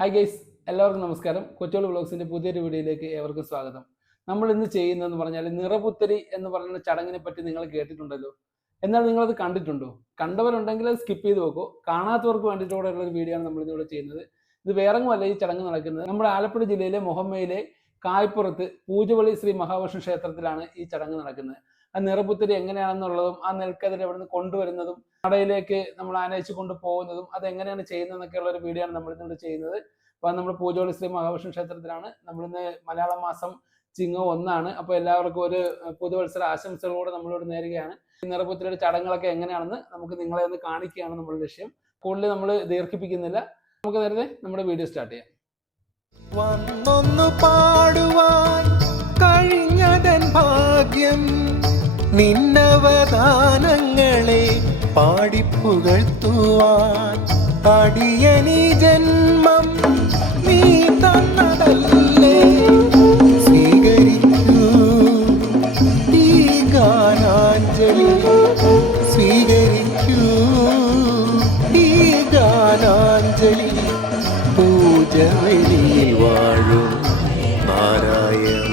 Hi guys, എല്ലാവർക്കും നമസ്കാരം. കൊച്ചോളി വ്ളോഗ്സിന്റെ പുതിയൊരു വീഡിയോയിലേക്ക് ഏവർക്കും സ്വാഗതം. നമ്മൾ ഇന്ന് ചെയ്യുന്നതെന്ന് പറഞ്ഞാൽ നിറപുത്തരി എന്ന് പറയുന്ന ചടങ്ങിനെ പറ്റി നിങ്ങൾ കേട്ടിട്ടുണ്ടല്ലോ. എന്നാൽ നിങ്ങളത് കണ്ടിട്ടുണ്ടോ? കണ്ടവരുണ്ടെങ്കിൽ അത് സ്കിപ്പ് ചെയ്ത് നോക്കൂ. കാണാത്തവർക്ക് വേണ്ടിയിട്ടുള്ള ഒരു വീഡിയോ ആണ് നമ്മൾ ഇന്നിവിടെ ചെയ്യുന്നത്. ഇത് വേറെങ്ങുമല്ല ഈ ചടങ്ങ് നടക്കുന്നത്. നമ്മുടെ ആലപ്പുഴ ജില്ലയിലെ മൊഹമ്മയിലെ കായ്പുറത്ത് പൂജവളി ശ്രീ മഹാവിഷ്ണു ക്ഷേത്രത്തിലാണ് ഈ ചടങ്ങ് നടക്കുന്നത്. ആ നിറപുത്തരി എങ്ങനെയാണെന്നുള്ളതും ആ നെൽക്കതിർ എവിടെ നിന്ന് കൊണ്ടുവരുന്നതും കടയിലേക്ക് നമ്മൾ ആനയിച്ചു കൊണ്ടുപോകുന്നതും അതെങ്ങനെയാണ് ചെയ്യുന്നതെന്നൊക്കെയുള്ള ഒരു വീഡിയോ ആണ് നമ്മൾ ഇന്നിവിടെ ചെയ്യുന്നത്. അപ്പോൾ നമ്മൾ പൂജവളി ശ്രീ മഹാവിഷ്ണു ക്ഷേത്രത്തിലാണ്. നമ്മളിന്ന് മലയാള മാസം ചിങ്ങം 1 അപ്പോൾ എല്ലാവർക്കും ഒരു പുതുവത്സര ആശംസകളോടെ നമ്മളിവിടെ നേരുകയാണ്. ഈ നിറപുത്തരിയുടെ ചടങ്ങുകളൊക്കെ എങ്ങനെയാണെന്ന് നമുക്ക് നിങ്ങളെ ഒന്ന് കാണിക്കുകയാണ് നമ്മുടെ ലക്ഷ്യം. കൂടുതൽ നമ്മൾ ദീർഘിപ്പിക്കുന്നില്ല, നമുക്ക് നേരത്തെ നമ്മുടെ വീഡിയോ സ്റ്റാർട്ട് ചെയ്യാം. വന്നൊന്നു പാടുവാൻ കഴിഞ്ഞതൻ ഭാഗ്യം, നിന്നവദാനങ്ങളെ പാടിപ്പുകഴ്ത്തുവാൻ അടിയനീ ജന്മം നീ തന്നതല്ലേ. സ്വീകരിക്കൂ ഈ ഗാനാഞ്ജലി, സ്വീകരിക്കൂ ഈ ഗാനാഞ്ജലി. പൂജവെളിയിൽ വാഴും നാരായണ.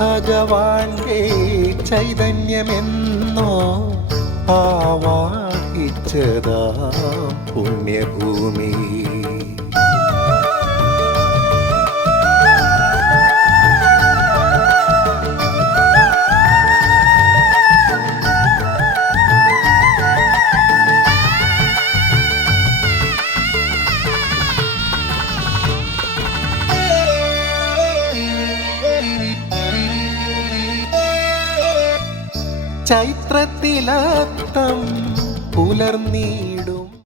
ഭഗവാന്റെ ചൈതന്യമെന്നോ ആവാഹിച്ചതാ പുണ്യഭൂമി. ചൈത്രത്തിലത്തം പുലർന്നിടും